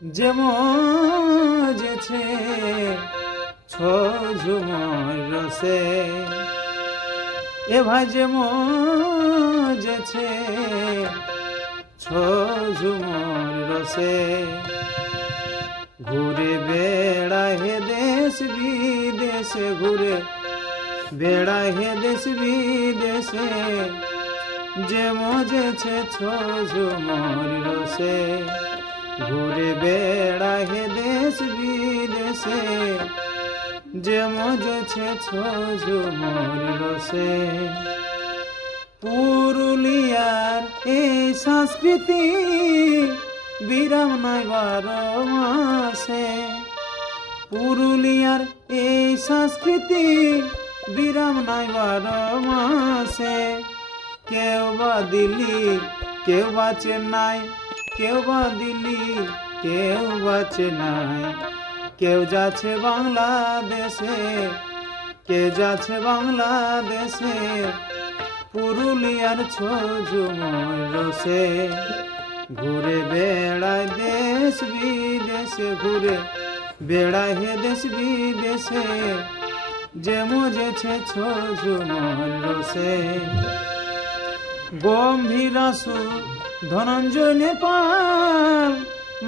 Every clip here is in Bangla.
যে মজেছে ঝুমর রসে, এ ভাই যে মজেছে ঝুমর রসে, ঘুরে বেড়ায় হে দেশ বিদেশে, ঘুরে বেড়ায় হে দেশ বিদেশে, যে মজেছে ঝুমর রসে, ঘুরে বেড়ায় হে দেশ বিদেশে, যে মজেছে ঝুমর রসে। পুরুলিয়ার এই সংস্কৃতি বিরাম নাই 12 মাসে, পুরুলিয়ার এই সংস্কৃতি বিরাম নাই 12 মাসে। কেউ বা দিল্লি, কেউ বা চেন্নাই, কেউ বা দিল্লি, কেউ বা চেন্নাই, কেউ যাচ্ছে বাংলাদেশে, কেউ যাচ্ছে বাংলাদেশে, পুরুলিয়ার ঝুমর রসে, ঘুরে বেড়ায় দেশ বিদেশে, ঘুরে বেড়ায় হে দেশ বিদেশে, যে মজেছে ঝুমর রসে। গম্ভীরাসু ধনঞ্জয় নেপাল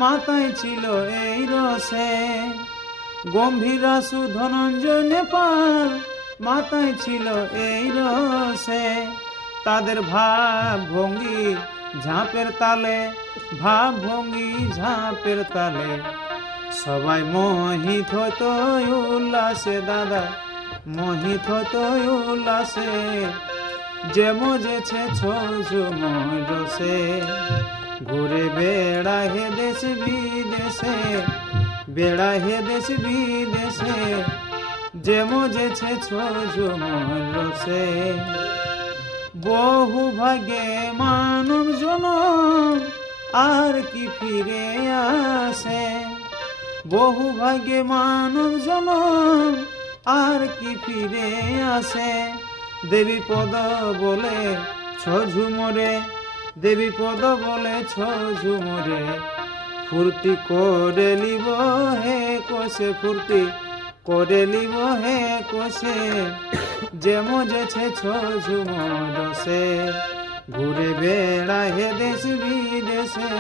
মাতায় ছিল এই রসে, গম্ভীরাসু ধনঞ্জয় নেপাল মাতায় ছিল এই রসে। তাদের ভাব ভঙ্গি ঝাঁপের তালে, ভাব ভঙ্গি ঝাঁপের তালে, সবাই মোহিত হতো উল্লাসে, দাদা মোহিত হতো উল্লাসে, যে মজেছে ঝুমর রসে, ঘুরে বেড়ায় হে দেশ বিদেশে, বেড়ায় হে দেশ বিদেশে, যে মজেছে ঝুমর রসে। বহু ভাগে মানব জনম আর কি ফিরে আসে, বহু ভাগে মানব জনম আর কি ফিরে আসে। দেবী পদ বলে ঝুমরে, দেবী পদ বলে ঝুমরে, ফুর্তি করে লিব হে কোষে, ফুর্তি করে লিব হে কোষে, যে মজেছে ঝুমর রসে, ঘুরে বেড়ায় হে দেশ বিদেশে,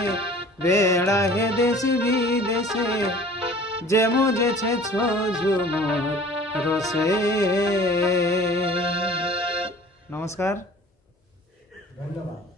বেড়ায় হে দেশ বিদেশে, যে মজেছে ঝুমর রসে। নমস্কার, ধন্যবাদ।